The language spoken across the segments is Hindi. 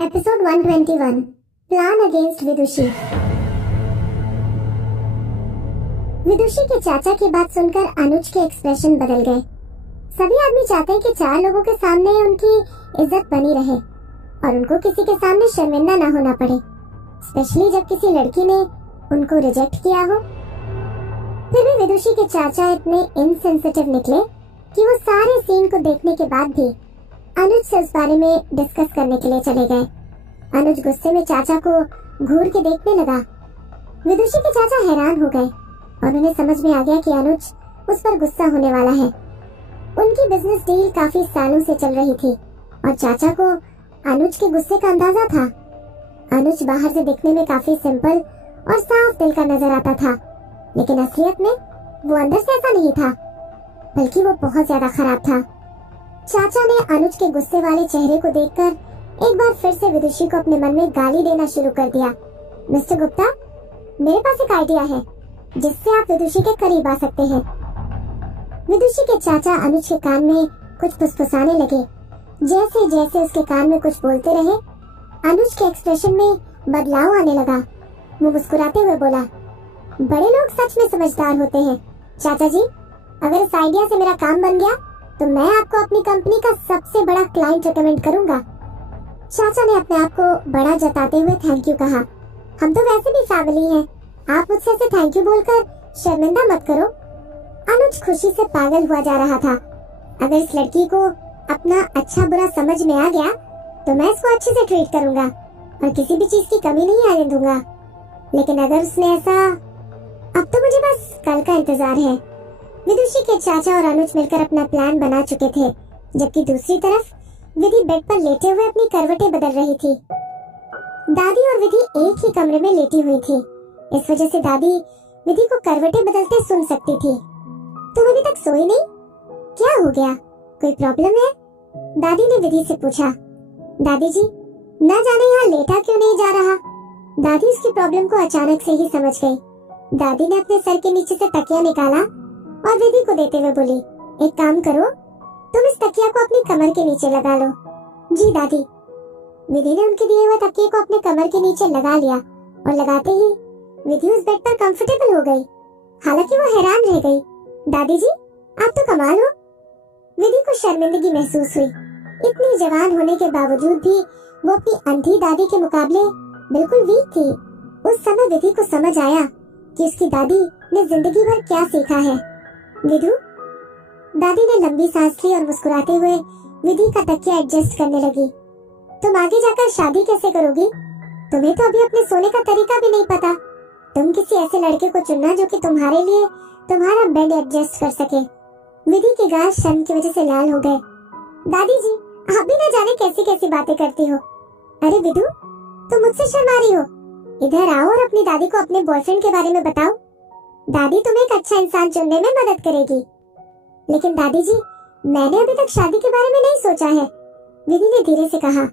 एपिसोड 121 प्लान अगेंस्ट विदुषी। विदुषी के चाचा की बात सुनकर अनुज के एक्सप्रेशन बदल गए। सभी आदमी चाहते हैं कि चार लोगों के सामने उनकी इज्जत बनी रहे और उनको किसी के सामने शर्मिंदा ना होना पड़े, स्पेशली जब किसी लड़की ने उनको रिजेक्ट किया हो। फिर भी विदुषी के चाचा इतने इनसेंसिटिव निकले कि वो सारे सीन को देखने के बाद भी अनुज से उस बारे में डिस्कस करने के लिए चले गए। अनुज गुस्से में चाचा को घूर के देखने लगा। विदुषी के चाचा हैरान हो गए और उन्हें समझ में आ गया कि अनुज उस पर गुस्सा होने वाला है। उनकी बिजनेस डील काफी सालों से चल रही थी और चाचा को अनुज के गुस्से का अंदाजा था। अनुज बाहर से दिखने में काफी सिंपल और साफ दिल का नजर आता था, लेकिन असलियत में वो अंदर से ऐसा नहीं था, बल्कि वो बहुत ज्यादा खराब था। चाचा ने अनुज के गुस्से वाले चेहरे को देखकर एक बार फिर से विदुषी को अपने मन में गाली देना शुरू कर दिया। मिस्टर गुप्ता, मेरे पास एक आइडिया है जिससे आप विदुषी के करीब आ सकते हैं। विदुषी के चाचा अनुज के कान में कुछ फुसफुसाने लगे। जैसे जैसे उसके कान में कुछ बोलते रहे, अनुज के एक्सप्रेशन में बदलाव आने लगा। वो मुस्कुराते हुए बोला, बड़े लोग सच में समझदार होते हैं। चाचा जी, अगर इस आइडिया से मेरा काम बन गया तो मैं आपको अपनी कंपनी का सबसे बड़ा क्लाइंट रिकमेंड करूंगा। चाचा ने अपने आप को बड़ा जताते हुए थैंक यू कहा। हम तो वैसे भी फैमिली हैं, आप मुझसे ऐसे थैंक यू बोलकर शर्मिंदा मत करो। अनुज खुशी से पागल हुआ जा रहा था। अगर इस लड़की को अपना अच्छा बुरा समझ में आ गया तो मैं इसको अच्छे से ट्रीट करूंगा और किसी भी चीज की कमी नहीं आने दूंगा। लेकिन अगर उसने ऐसा, अब तो मुझे बस कल का इंतजार है। विदुषी के चाचा और अनुज मिलकर अपना प्लान बना चुके थे, जबकि दूसरी तरफ विधि बेड पर लेटे हुए अपनी करवटें बदल रही थी। दादी और विधि एक ही कमरे में लेटी हुई थी, इस वजह से दादी विधि को करवटें बदलते सुन सकती थी। तुम अभी तक सोई नहीं? क्या हो गया, कोई प्रॉब्लम है? दादी ने विधि से पूछा। दादी जी, न जाने यहाँ लेटा क्यों नहीं जा रहा। दादी उसकी प्रॉब्लम को अचानक से ही समझ गई। दादी ने अपने सर के नीचे से तकिया निकाला और विधि को देते हुए बोली, एक काम करो, तुम इस तकिया को अपनी कमर के नीचे लगा लो। जी दादी। विधि ने उनके दिए हुए तकिए को अपने कमर के नीचे लगा लिया और लगाते ही विधि उस बेड पर कंफर्टेबल हो गई। हालांकि वो हैरान रह गई। दादी जी, आप तो कमाल हो। विधि को शर्मिंदगी महसूस हुई। इतनी जवान होने के बावजूद भी वो अपनी अंधी दादी के मुकाबले बिल्कुल वीक थी। उस समय विधि को समझ आया कि उसकी दादी ने जिंदगी भर क्या सीखा है। विधु, दादी ने लंबी सांस ली और मुस्कुराते हुए विधि का तकिया एडजस्ट करने लगी। तुम आगे जाकर शादी कैसे करोगी? तुम्हें तो अभी अपने सोने का तरीका भी नहीं पता। तुम किसी ऐसे लड़के को चुनना जो कि तुम्हारे लिए तुम्हारा बेड एडजस्ट कर सके। विधि के गाल शर्म की वजह से लाल हो गए। दादी जी, आप भी न जाने कैसी कैसी बातें करती हो। अरे विधु, तुम मुझसे शर्मा रही हो। इधर आओ और अपनी दादी को अपने बॉयफ्रेंड के बारे में बताओ। दादी तुम्हें एक अच्छा इंसान चुनने में मदद करेगी। लेकिन दादी जी, मैंने अभी तक शादी के बारे में नहीं सोचा है। विधि ने धीरे से कहा।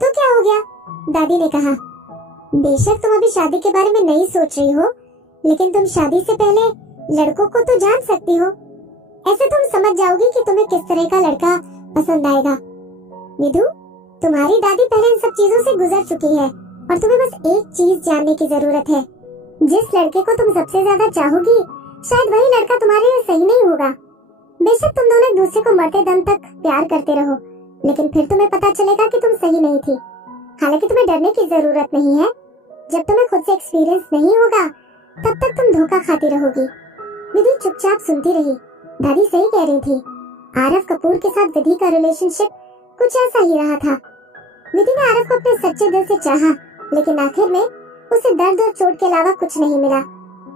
तो क्या हो गया? दादी ने कहा, बेशक तुम अभी शादी के बारे में नहीं सोच रही हो, लेकिन तुम शादी से पहले लड़कों को तो जान सकती हो। ऐसे तुम समझ जाओगी कि तुम्हें किस तरह का लड़का पसंद आएगा। विधु, तुम्हारी दादी पहले इन सब चीजों से गुजर चुकी है और तुम्हें बस एक चीज जानने की जरूरत है। जिस लड़के को तुम सबसे ज्यादा चाहोगी, शायद वही लड़का तुम्हारे लिए सही नहीं होगा। बेशक तुम दोनों एक दूसरे को मरते दम तक प्यार करते रहो, लेकिन फिर तुम्हें पता चलेगा कि तुम सही नहीं थी। हालांकि तुम्हें डरने की जरूरत नहीं है। जब तुम्हें खुद से एक्सपीरियंस नहीं होगा, तब तक तुम धोखा खाती रहोगी। विधि चुपचाप सुनती रही। दादी सही कह रही थी। आरव कपूर के साथ विधि का रिलेशनशिप कुछ ऐसा ही रहा था। विधि ने आरव को अपने सच्चे दिल से चाहा, लेकिन आखिर में उसे दर्द और चोट के अलावा कुछ नहीं मिला,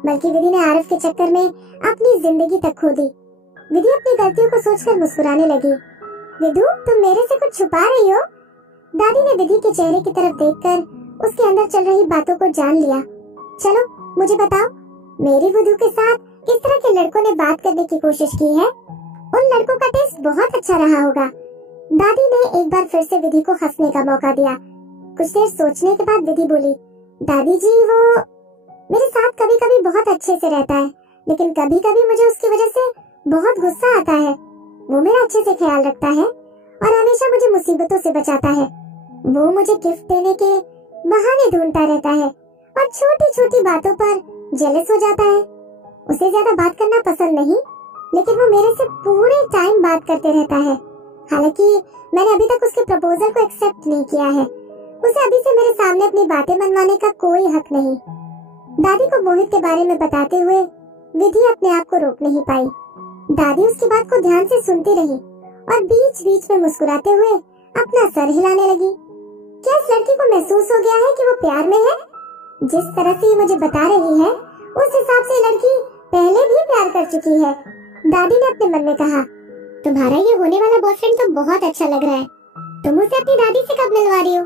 बल्कि विधि ने आरव के चक्कर में अपनी जिंदगी तक खो दी। विधि अपनी गलतियों को सोचकर मुस्कुराने लगी। विधु, तुम मेरे से कुछ छुपा रही हो? दादी ने विधि के चेहरे की तरफ देखकर उसके अंदर चल रही बातों को जान लिया। चलो मुझे बताओ, मेरी विधु के साथ किस तरह के लड़कों ने बात करने की कोशिश की है? उन लड़कों का टेस्ट बहुत अच्छा रहा होगा। दादी ने एक बार फिर से विधि को हंसने का मौका दिया। कुछ देर सोचने के बाद विधि बोली, दादी जी, वो मेरे साथ कभी कभी बहुत अच्छे से रहता है, लेकिन कभी कभी मुझे उसकी वजह से बहुत गुस्सा आता है। वो मेरा अच्छे से ख्याल रखता है और हमेशा मुझे मुसीबतों से बचाता है। वो मुझे गिफ्ट देने के बहाने ढूंढता रहता है और छोटी छोटी बातों पर जेलस हो जाता है। उसे ज्यादा बात करना पसंद नहीं, लेकिन वो मेरे से पूरे टाइम बात करते रहता है। हालांकि मैंने अभी तक उसके प्रपोजल को एक्सेप्ट नहीं किया है। उसे अभी से मेरे सामने अपनी बातें मनवाने का कोई हक नहीं। दादी को मोहित के बारे में बताते हुए विधि अपने आप को रोक नहीं पाई। दादी उसकी बात को ध्यान से सुनती रही और बीच बीच में मुस्कुराते हुए अपना सर हिलाने लगी। क्या इस लड़की को महसूस हो गया है कि वो प्यार में है? जिस तरह से ये मुझे बता रही है, उस हिसाब से लड़की पहले भी प्यार कर चुकी है। दादी ने अपने मन में कहा, तुम्हारा ये होने वाला बॉयफ्रेंड तो बहुत अच्छा लग रहा है। तुम उसे अपनी दादी से कब मिलवा रही हो?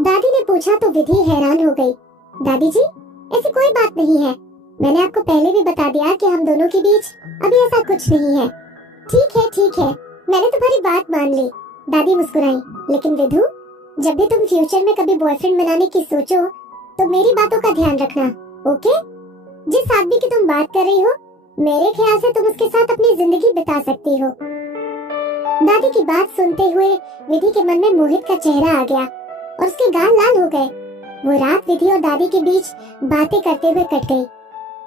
दादी ने पूछा तो विधि हैरान हो गई। दादी जी, ऐसी कोई बात नहीं है। मैंने आपको पहले भी बता दिया कि हम दोनों के बीच अभी ऐसा कुछ नहीं है। ठीक है, मैंने तुम्हारी बात मान ली। दादी मुस्कुराई। लेकिन विधु, जब भी तुम फ्यूचर में कभी बॉयफ्रेंड बनाने की सोचो तो मेरी बातों का ध्यान रखना, ओके? जिस आदमी की तुम बात कर रही हो, मेरे ख्याल से तुम उसके साथ अपनी जिंदगी बिता सकती हो। दादी की बात सुनते हुए विधि के मन में मोहित का चेहरा आ गया और उसके गाल लाल हो गए। वो रात विधि और दादी के बीच बातें करते हुए कट गई।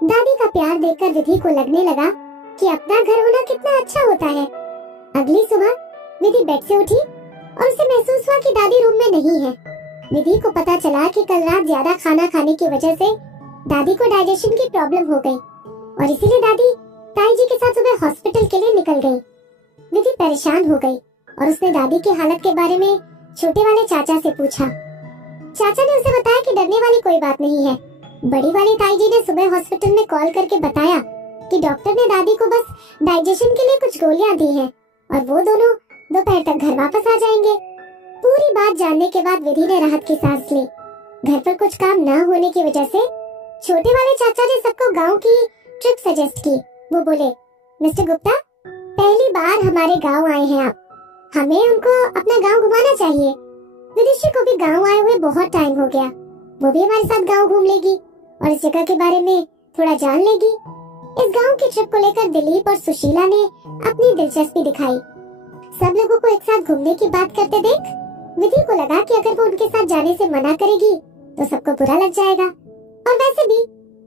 दादी का प्यार देखकर विधि को लगने लगा कि अपना घर होना कितना अच्छा होता है। अगली सुबह विधि बेड से उठी और उसे महसूस हुआ कि दादी रूम में नहीं है। विधि को पता चला कि कल रात ज्यादा खाना खाने की वजह से दादी को डाइजेशन की प्रॉब्लम हो गई और इसीलिए दादी ताई जी के साथ सुबह हॉस्पिटल के लिए निकल गई। विधि परेशान हो गई और उसने दादी की हालत के बारे में छोटे वाले चाचा से पूछा। चाचा ने उसे बताया कि डरने वाली कोई बात नहीं है। बड़ी वाली ताई जी ने सुबह हॉस्पिटल में कॉल करके बताया कि डॉक्टर ने दादी को बस डाइजेशन के लिए कुछ गोलियां दी हैं और वो दोनों दोपहर तक घर वापस आ जाएंगे। पूरी बात जानने के बाद विधि ने राहत की सांस ली। घर पर कुछ काम न होने की वजह से छोटे वाले चाचा ने सबको गांव की ट्रिप सजेस्ट की। वो बोले, मिस्टर गुप्ता, पहली बार हमारे गांव आए हैं आप, हमें उनको अपना गांव घुमाना चाहिए। विदिशा को भी गांव आए हुए बहुत टाइम हो गया, वो भी हमारे साथ गांव घूम लेगी और इस जगह के बारे में थोड़ा जान लेगी। इस गांव की ट्रिप को लेकर दिलीप और सुशीला ने अपनी दिलचस्पी दिखाई। सब लोगों को एक साथ घूमने की बात करते देख विधि को लगा कि अगर वो उनके साथ जाने से मना करेगी तो सबको बुरा लग जाएगा। और वैसे भी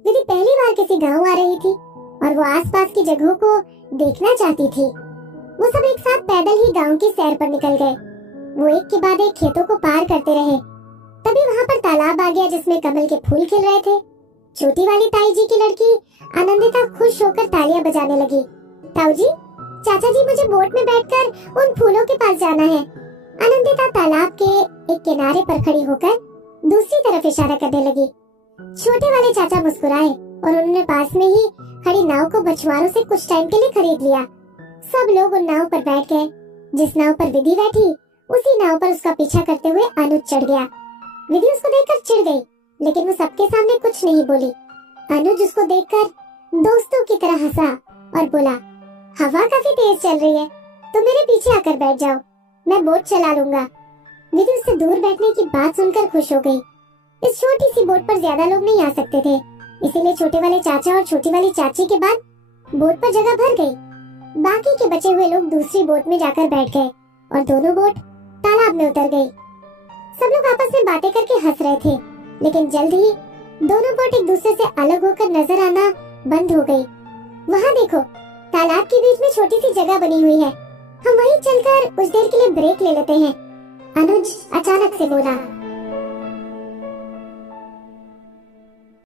विधि पहली बार किसी गांव आ रही थी और वो आसपास की जगहों को देखना चाहती थी। वो सब एक साथ पैदल ही गांव की सैर पर निकल गए। वो एक के बाद एक खेतों को पार करते रहे। तभी वहाँ पर तालाब आ गया जिसमें कमल के फूल खिल रहे थे। छोटी वाली ताई जी की लड़की आनंदिता खुश होकर तालियां बजाने लगी। ताऊ जी, चाचा जी, मुझे बोट में बैठकर उन फूलों के पास जाना है। आनंदिता तालाब के एक किनारे पर खड़ी होकर दूसरी तरफ इशारा करने लगी। छोटे वाले चाचा मुस्कुराए और उन्होंने पास में ही खड़ी नाव को मछुआरों से कुछ टाइम के लिए खरीद लिया। सब लोग उन नाव पर बैठ गए। जिस नाव पर विधि बैठी उसी नाव पर उसका पीछा करते हुए अनुज चढ़ गया। विधि उसको देखकर चिढ़ गई, लेकिन वो सबके सामने कुछ नहीं बोली। अनुज उसको देखकर दोस्तों की तरह हंसा और बोला, हवा काफी तेज चल रही है, तो मेरे पीछे आकर बैठ जाओ, मैं बोट चला लूंगा। विधि उससे दूर बैठने की बात सुनकर खुश हो गई। इस छोटी सी बोट पर ज्यादा लोग नहीं आ सकते थे, इसीलिए छोटे वाले चाचा और छोटी वाली चाची के बाद बोट पर जगह भर गई। बाकी के बचे हुए लोग दूसरी बोट में जाकर बैठ गए और दोनों बोट तालाब में उतर गई। सब लोग आपस में बातें करके हंस रहे थे, लेकिन जल्द ही दोनों बोट एक दूसरे से अलग होकर नजर आना बंद हो गई। वहाँ देखो, तालाब के बीच में छोटी सी जगह बनी हुई है, हम वहीं चलकर कुछ देर के लिए ब्रेक ले लेते हैं, अनुज अचानक से बोला।